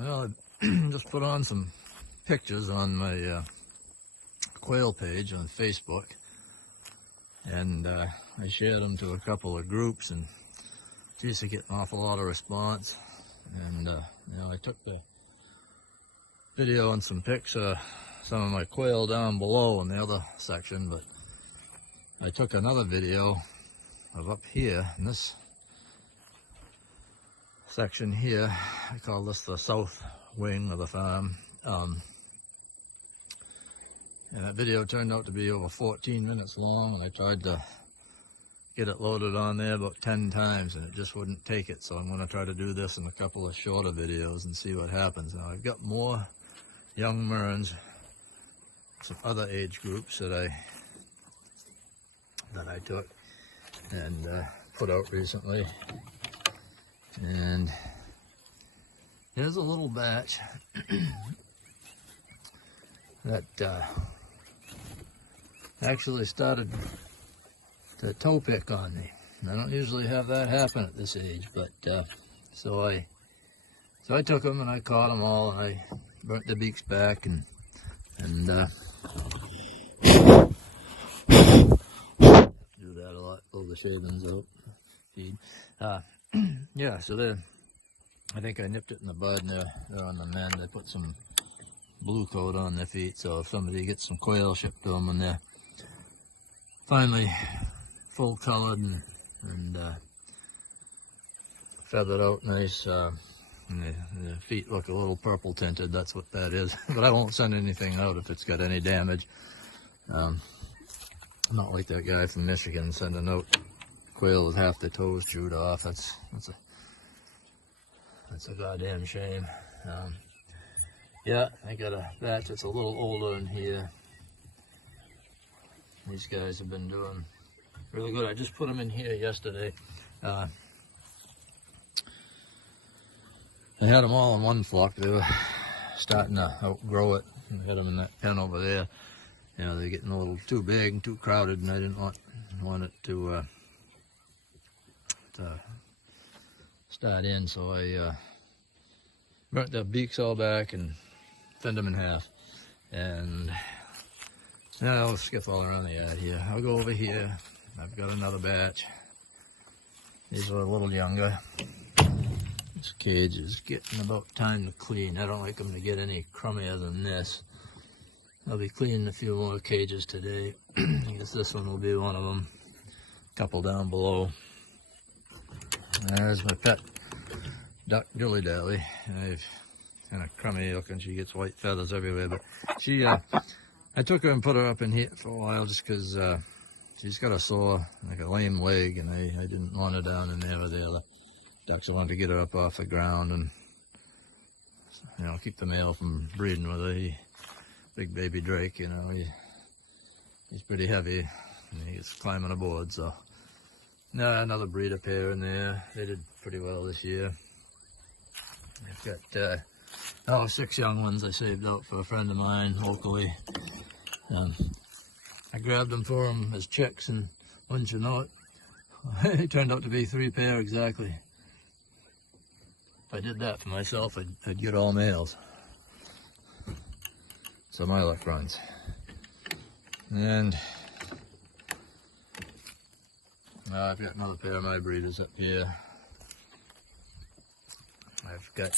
Well, I just put on some pictures on my quail page on Facebook, and I shared them to a couple of groups, and geez, I get an awful lot of response. And I took the video and some pics of some of my quail down below in the other section, but I took another video of up here in this section here. I call this the south wing of the farm, and that video turned out to be over 14 minutes long, and I tried to get it loaded on there about 10 times and it just wouldn't take it. So I'm going to try to do this in a couple of shorter videos and see what happens. Now I've got more young Merns, some other age groups that I took and put out recently, and here's a little batch that actually started to toe pick on me. I don't usually have that happen at this age, but so I took them and I caught them all, and I burnt the beaks back and do that a lot. Pull the shavings out, feed. Yeah, so they're, I think I nipped it in the bud, and they're on the mend. They put some blue coat on their feet, so if somebody gets some quail shipped to them and they're finally full colored and feathered out nice, and the feet look a little purple tinted, that's what that is. But I won't send anything out if it's got any damage. Not like that guy from Michigan sending out quail with half the toes chewed off. That's a goddamn shame. Yeah, I got a batch that's a little older in here. These guys have been doing really good. I just put them in here yesterday. I had them all in one flock. They were starting to outgrow it. I had them in that pen over there. You know, they're getting a little too big and too crowded, and I didn't want it to start in, so I burnt their beaks all back and thinned them in half. And now I'll skip all around the yard here. I'll go over here. I've got another batch. These are a little younger. This cage is getting about time to clean. I don't like them to get any crummier than this. I'll be cleaning a few more cages today. I guess this one will be one of them. A couple down below. There's my pet duck, Dilly Dally. I've kind of crummy looking. She gets white feathers everywhere, but she, I took her and put her up in here for a while just because she's got a sore, like a lame leg, and I didn't want her down in there with the other ducks. I wanted to get her up off the ground and, you know, keep the male from breeding with her. Big baby Drake, you know, he's pretty heavy and he's climbing aboard, so. Now another breeder pair in there. They did pretty well this year. I've got 6 young ones I saved out for a friend of mine locally. I grabbed them for him as chicks, and wouldn't you know it, it turned out to be 3 pair exactly. If I did that for myself, I'd get all males. So my luck runs. And I've got another pair of my breeders up here. I've got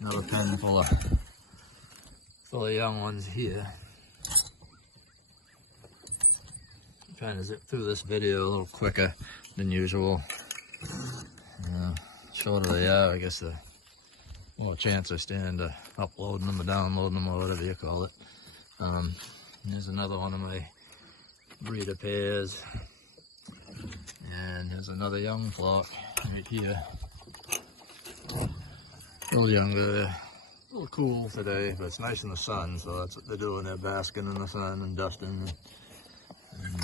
another pen full of young ones here. I'm trying to zip through this video a little quicker than usual. Shorter they are, I guess the more chance I stand of uploading them or downloading them or whatever you call it. Here's another one of my breeder pairs. And here's another young flock right here. A little younger, a little cool today, but it's nice in the sun, so that's what they're doing. They're basking in the sun and dusting. And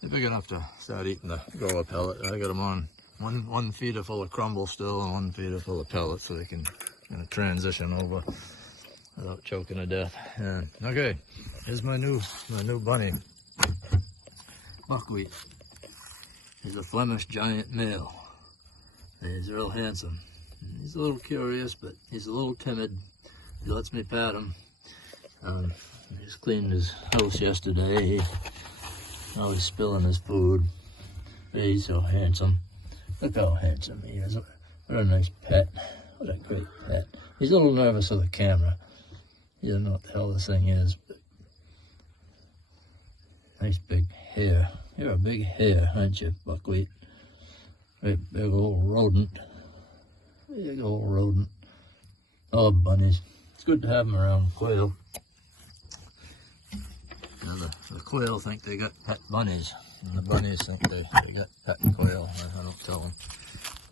they're big enough to start eating the grower pellet. I got them on one feeder full of crumble still and one feeder full of pellets, so they can kind of transition over without choking to death. And okay, here's my new bunny. Buckwheat. He's a Flemish giant male. He's real handsome. He's a little curious, but he's a little timid. He lets me pat him. He's cleaned his house yesterday. Now he's spilling his food. He's so handsome. Look how handsome he is. What a nice pet. What a great pet. He's a little nervous of the camera. He doesn't know what the hell this thing is. But nice big hair. You're a big hare, aren't you, Buckwheat? Great big old rodent. Big old rodent. Oh, bunnies. It's good to have them around quail. The quail think they got pet bunnies, and the bunnies think they got pet quail. I don't tell them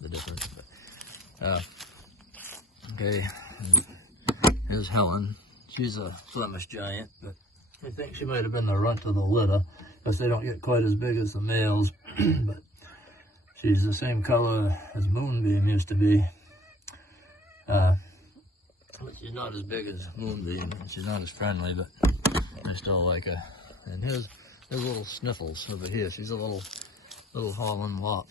the difference. But, okay, here's Helen. She's a Flemish giant, but I think she might have been the runt of the litter, because they don't get quite as big as the males. But she's the same color as Moonbeam used to be. But she's not as big as Moonbeam. She's not as friendly, but we still like her. And here's little Sniffles over here. She's a little Holland Wop.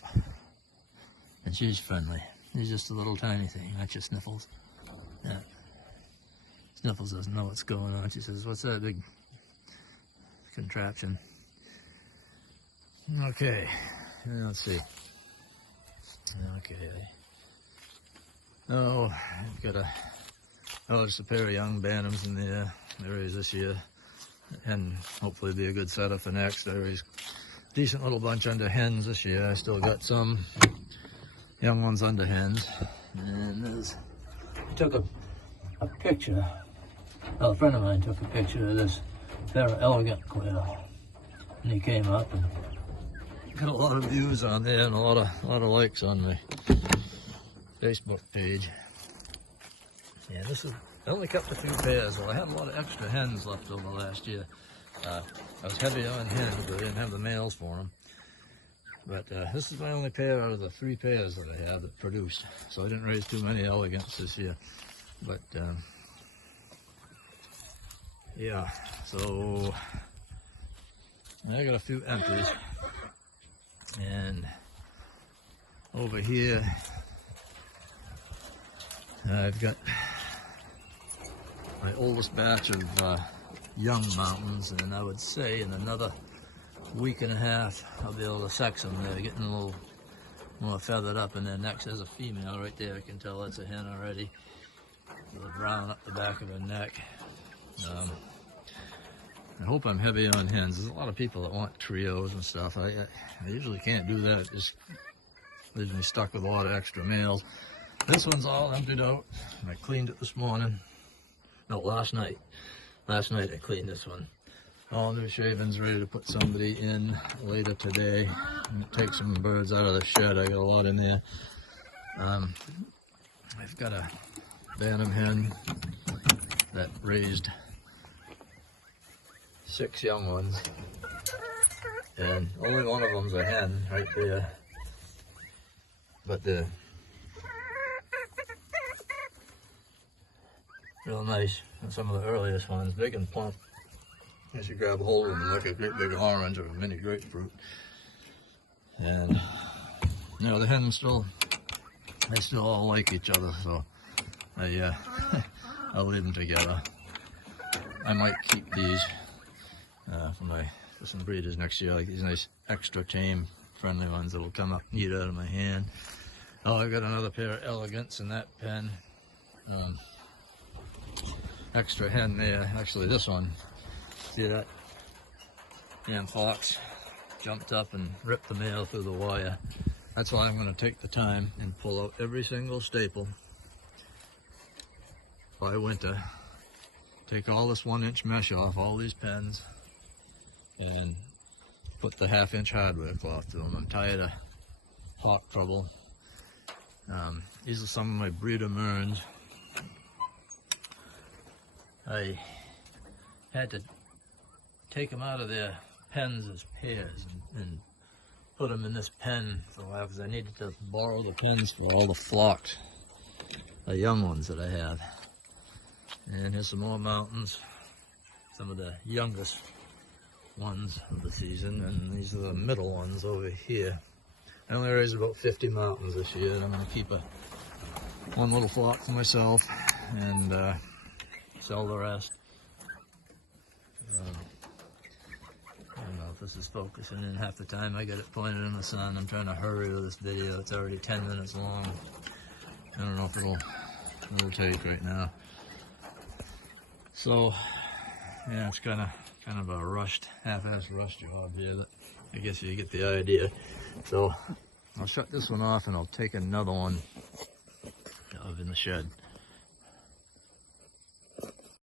And she's friendly. She's just a little tiny thing, not your Sniffles. Yeah. Sniffles doesn't know what's going on. She says, "What's that big contraption?" Okay, let's see. Okay. Oh, I've got just a pair of young Bantams in the areas this year, and hopefully be a good setup for next. There's a decent little bunch under hens this year. I still got some young ones under hens. And I took a picture. Well, a friend of mine took a picture of this pair of elegant quail, and he came up and got a lot of views on there and a lot of likes on my Facebook page. Yeah, I only kept a few pairs. Well, I had a lot of extra hens left over last year. I was heavy on hens, but I didn't have the males for them. But this is my only pair out of the 3 pairs that I have that produced. So I didn't raise too many elegants this year. But yeah, so I got a few empties. And over here, I've got my oldest batch of young mountains, and I would say in another week and a half I'll be able to sex them. They're getting a little more feathered up in their necks. There's a female right there. I can tell that's a hen already. A little brown up the back of her neck. I hope I'm heavy on hens. There's a lot of people that want trios and stuff. I usually can't do that. It just leaves me stuck with a lot of extra males. This one's all emptied out. I cleaned it this morning. No, last night. Last night I cleaned this one. All new shavings, ready to put somebody in later today. And take some birds out of the shed. I got a lot in there. I've got a Bantam hen that raised 6 young ones, and only one of them's a hen right there. But they're real nice. And some of the earliest ones, big and plump. As you grab a hold of them, like a great big orange or a mini grapefruit. And you know, the hens they still all like each other, so I'll leave them together. I might keep these for some breeders next year, like these nice extra tame, friendly ones that will come up and eat out of my hand. Oh, I've got another pair of elegants in that pen. Extra hen there. Actually, this one, see that? Damn fox jumped up and ripped the male through the wire. That's why I'm going to take the time and pull out every single staple by winter. Take all this 1-inch mesh off all these pens and put the 1/2-inch hardware cloth to them. I'm tired of hawk trouble. These are some of my breeder merns. I had to take them out of their pens as pairs and put them in this pen for a while because I needed to borrow the pens for all the flocks, the young ones that I have. And here's some more mountains, some of the youngest ones of the season, and these are the middle ones over here. I only raised about 50 mountains this year, and I'm going to keep one little flock for myself and sell the rest. I don't know if this is focusing in. Half the time I get it pointed in the sun. I'm trying to hurry with this video. It's already 10 minutes long. I don't know if it'll take right now. So yeah, it's kind of a rushed, half-assed rush job here, but I guess you get the idea. So I'll shut this one off and I'll take another one in the shed.